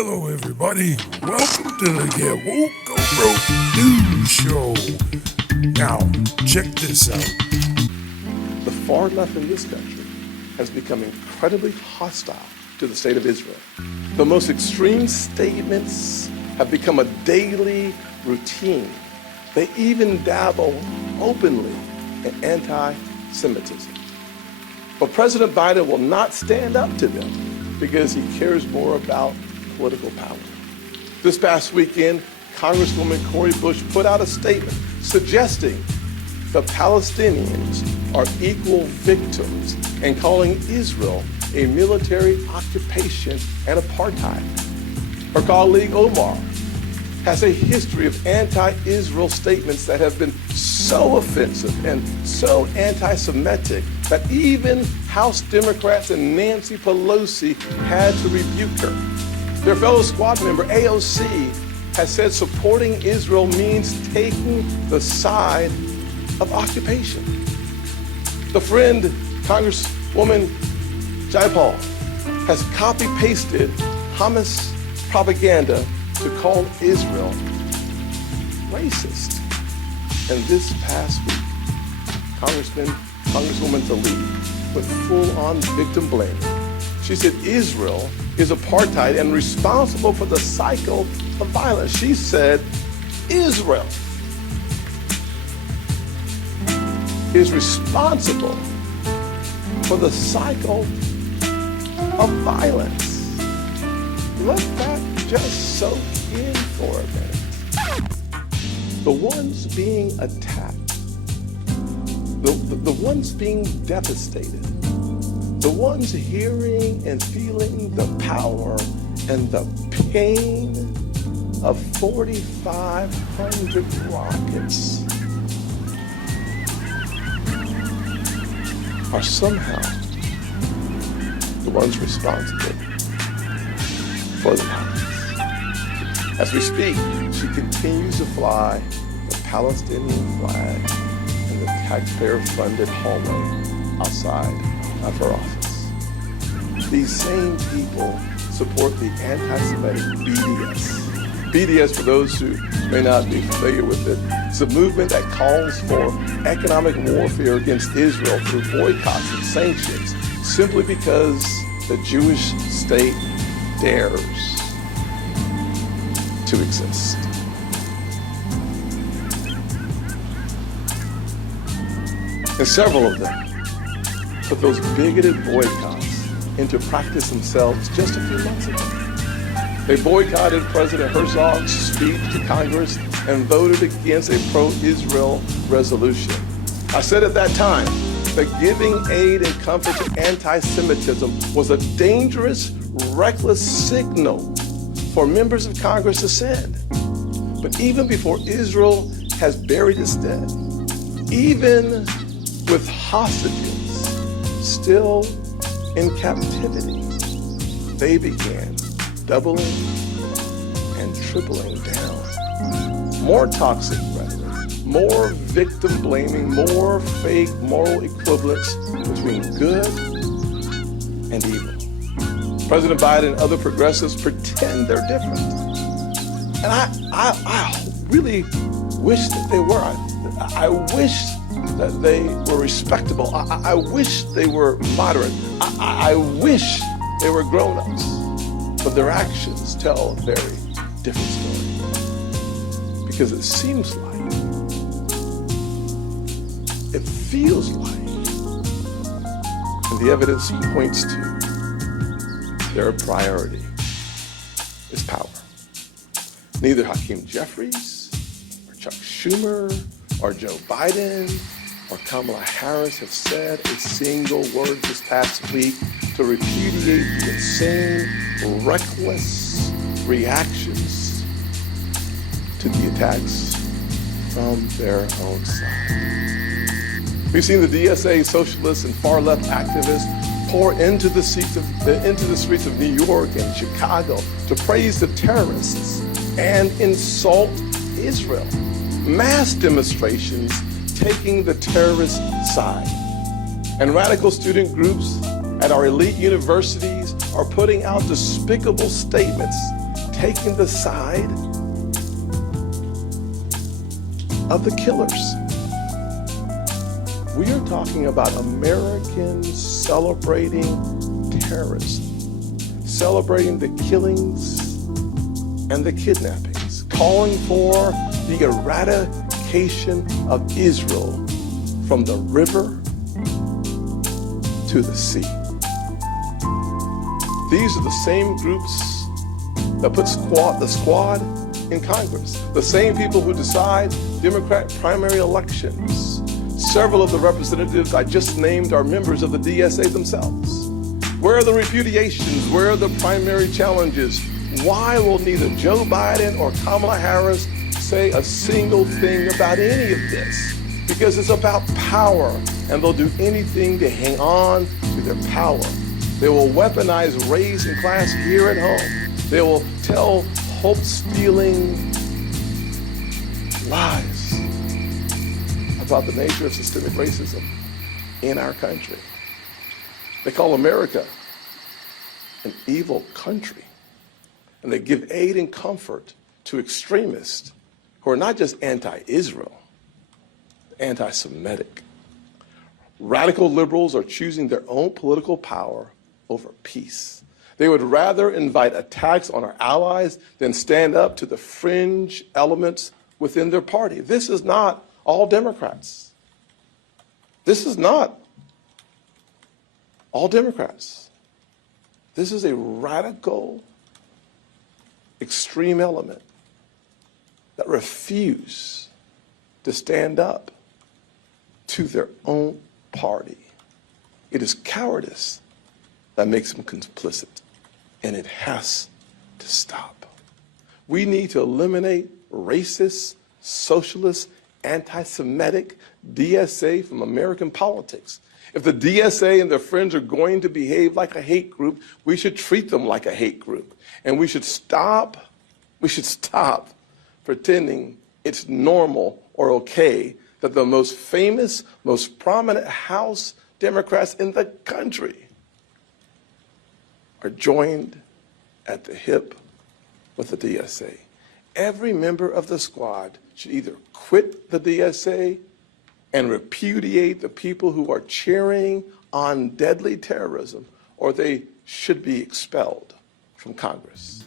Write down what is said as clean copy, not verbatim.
Hello, everybody. Welcome to the Get Woke or Broke News Show. Now, check this out. The far left in this country has become incredibly hostile to the state of Israel. The most extreme statements have become a daily routine. They even dabble openly in anti-Semitism. But President Biden will not stand up to them because he cares more about political power. This past weekend, Congresswoman Cori put out a statement suggesting the Palestinians are equal victims and calling Israel a military occupation and apartheid. Her colleague Omar has a history of anti-Israel statements that have been so offensive and so anti-Semitic that even House Democrats and Nancy Pelosi had to rebuke her. Their fellow squad member, AOC, has said supporting Israel means taking the side of occupation. The friend, Congresswoman Tlaib, has copy-pasted Hamas propaganda to call Israel racist. And this past week, Congresswoman Tlaib went full-on victim blaming. She said Israel is apartheid and responsible for the cycle of violence. She said Israel is responsible for the cycle of violence. Let that just soak in for a minute. The ones being attacked, the ones being devastated, the ones hearing and feeling the power and the pain of 4,500 rockets are somehow the ones responsible for the violence. As we speak, she continues to fly the Palestinian flag in the taxpayer-funded hallway outside of her office. These same people support the anti-Semitic BDS. BDS, for those who may not be familiar with it, is a movement that calls for economic warfare against Israel through boycotts and sanctions, simply because the Jewish state dares to exist. And several of them put those bigoted boycotts into practice themselves just a few months ago. They boycotted President Herzog's speech to Congress and voted against a pro-Israel resolution. I said at that time that giving aid and comfort to anti-Semitism was a dangerous, reckless signal for members of Congress to send. But even before Israel has buried its dead, even with hostages still in captivity, they began doubling and tripling down. More toxic rhetoric, more victim blaming, more fake moral equivalence between good and evil. President Biden and other progressives pretend they're different. And I really wish that they were. I wish that they were respectable. I wish they were moderate. I wish they were grown-ups. But their actions tell a very different story. Because it seems like, it feels like, and the evidence points to, their priority is power. Neither Hakeem Jeffries, or Chuck Schumer, or Joe Biden, or Kamala Harris have said a single word this past week to repudiate the insane, reckless reactions to the attacks from their own side. We've seen the DSA, socialists, and far-left activists pour into the streets of New York and Chicago to praise the terrorists and insult Israel. Mass demonstrations taking the terrorist side. And radical student groups at our elite universities are putting out despicable statements taking the side of the killers. We are talking about Americans celebrating terrorism, celebrating the killings and the kidnappings, calling for the eradication of Israel from the river to the sea. These are the same groups that put the squad in Congress, the same people who decide Democrat primary elections. Several of the representatives I just named are members of the DSA themselves. Where are the repudiations? Where are the primary challenges? Why will neither Joe Biden or Kamala Harris say a single thing about any of this? Because it's about power, and they'll do anything to hang on to their power. They will weaponize race and class here at home. They will tell hope-stealing lies about the nature of systemic racism in our country. They call America an evil country, and they give aid and comfort to extremists who are not just anti-Israel, anti-Semitic. Radical liberals are choosing their own political power over peace. They would rather invite attacks on our allies than stand up to the fringe elements within their party. This is not all Democrats. This is not all Democrats. This is a radical, extreme element that refuse to stand up to their own party. It is cowardice that makes them complicit, and it has to stop. We need to eliminate racist, socialist, anti-Semitic DSA from American politics. If the DSA and their friends are going to behave like a hate group, we should treat them like a hate group. And we should stop pretending it's normal or okay that the most famous, most prominent House Democrats in the country are joined at the hip with the DSA. Every member of the squad should either quit the DSA and repudiate the people who are cheering on deadly terrorism, or they should be expelled from Congress.